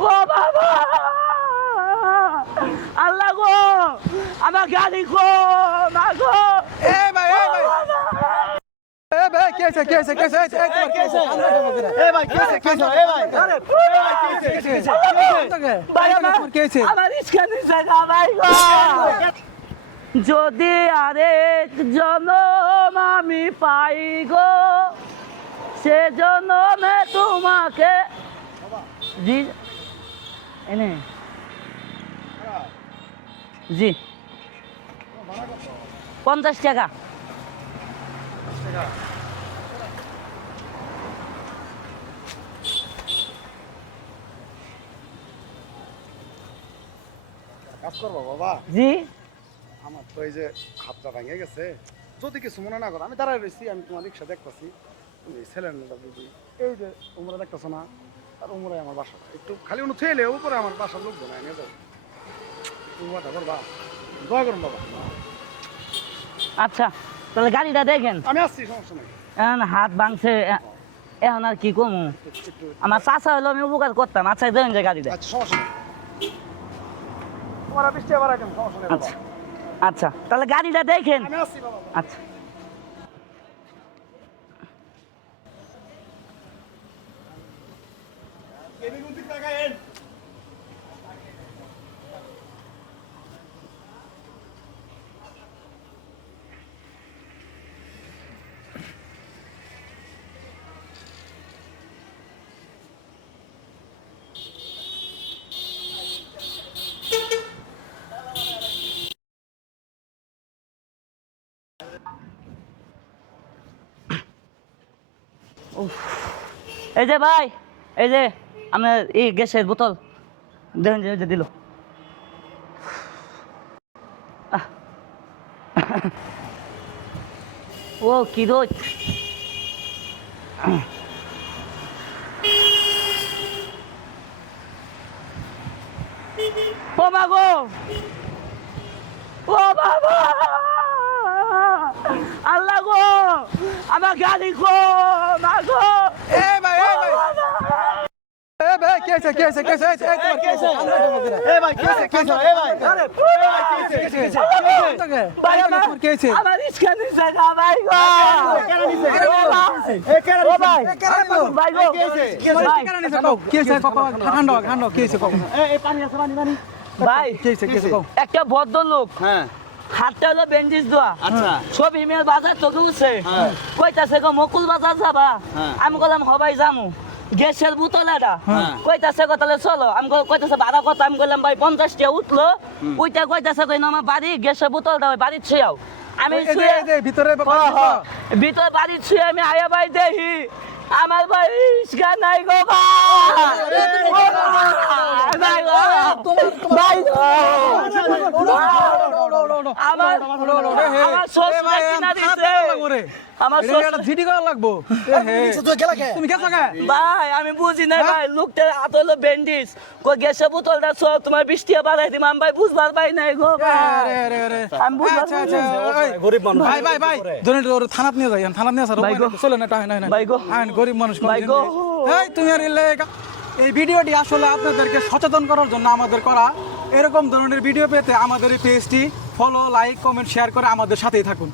ও বাবা আল্লাহ গো আমার গাড়ি গো মা গো এ ভাই এ ভাই এ ভাই কে আছে কে আছে কে আছে এই তোমার কে আছে এ ভাই কে আছে কে আছে এ ভাই কে আছে ভাই আমার কে আছে আমার ইসকা ভাই গো যদি আরেক জনম আমি পাই গো সে জনমে তোমাকে জি এনে। জি। পঞ্চাশ টাকা। কাজ করব বাবা। জি। আমার তো এই যে হাতটা ভেঙে গেছে। যদি কিছু মনে না করো আমি দাঁড়ায় রয়েছি আমি তোমার রিক্সা দেখতেছি। তুমি ছেলের মেয়েটা এই যে তোমরা দেখতেছো না আর উমরে আমার বাসা। একটু খালি উনি থেলে উপরে আমার বাসার লোকজন নিয়ে যাও উমাটা করবা দয়া করুন বাবা। আচ্ছা তাহলে গাড়িটা দেখেন। আমি আসছি সমস্যা নেই। এখন হাত ভাঙছে এখন আর কি একটু আমার চাষা হলো আমি উপকার করতাম। আচ্ছা দেন যে গাড়িটা। আচ্ছা সমস্যা নেই। আচ্ছা আচ্ছা তাহলে গাড়িটা দেখেন। আচ্ছা। এই যে ভাই এই যে। আমার এই গ্যাসের বোতল দেখেন যে দিল। ও, কি রোজ ও মা গো! ও বাবা আল্লাহ গো! আমার গাড়ি গো মা গো এ ভাই এ ভাই এ ভাই কে আছে কে আছে কে আছে এই তোমার কে আছে এ ভাই কে আছে কে আছে এ ভাই ভাই আমার তোমার আমার ইসকা নিচে গা ভাই গো কেন নিছে? ভাই। এ কেন ও ভাই ভাই গো কে আছে? কে আছে ঠান্ডা ঠান্ডা কে আছে এ এ পানি আছে পানি পানি ভাই কে আছে কে আছে একটা ভদ্রলোক হ্যাঁ হাতটা হলো বেঞ্জিস দেওয়া আচ্ছা সব ইমেল বাজার হ্যাঁ। কইতাছে গো মকুল বাজার যাবা হ্যাঁ। আমি বললাম হবাই যামু গ্যাসের বোতল এটা? হ্যাঁ। কইতাছে তাহলে চলো আমি কই- কইতাছে ভাড়া কত আমি বললাম ভাই পঞ্চাশ টাকা উঠল। ওইটা কইতাছে কই না আমার বাড়ি গ্যাসের বোতলটা ওই বাড়ির ছুঁয়াও আমি ভিতরে ও, বাড়ির ছুঁয়ে আমি আয়া ভাই দেখি। আমার ভাই ইস্কা নাই গো ভাই ভাই আমার আমার শ্বশুর কিনা দিছে আমার শ্বশুর জিডি করা লাগবো। তুমি গেছো কে? ভাই আমি বুঝি না ভাই লোকটা হাত হলো ব্যান্ডিজ। কই গেছে বোতলটা সব তোমার বৃষ্টি বাড়াই দিম আমি ভাই বুঝবার ভাই নাই গো ভাই। আমি বুঝবার পারি নাই। গরিব মানুষ। ভাই ভাই ভাই ধরে থানাত নিয়ে যাই থানাত নিয়ে স্যার চলে না টাই নাই ভাই গো। আইন গরিব মানুষ ভাই গো। এই তুমি আর এলে এই ভিডিওটি আসলে আপনাদেরকে সচেতন করার জন্য আমাদের করা। এরকম ধরনের ভিডিও পেতে আমাদের এই পেজটি ফলো লাইক কমেন্ট শেয়ার করে আমাদের সাথেই থাকুন।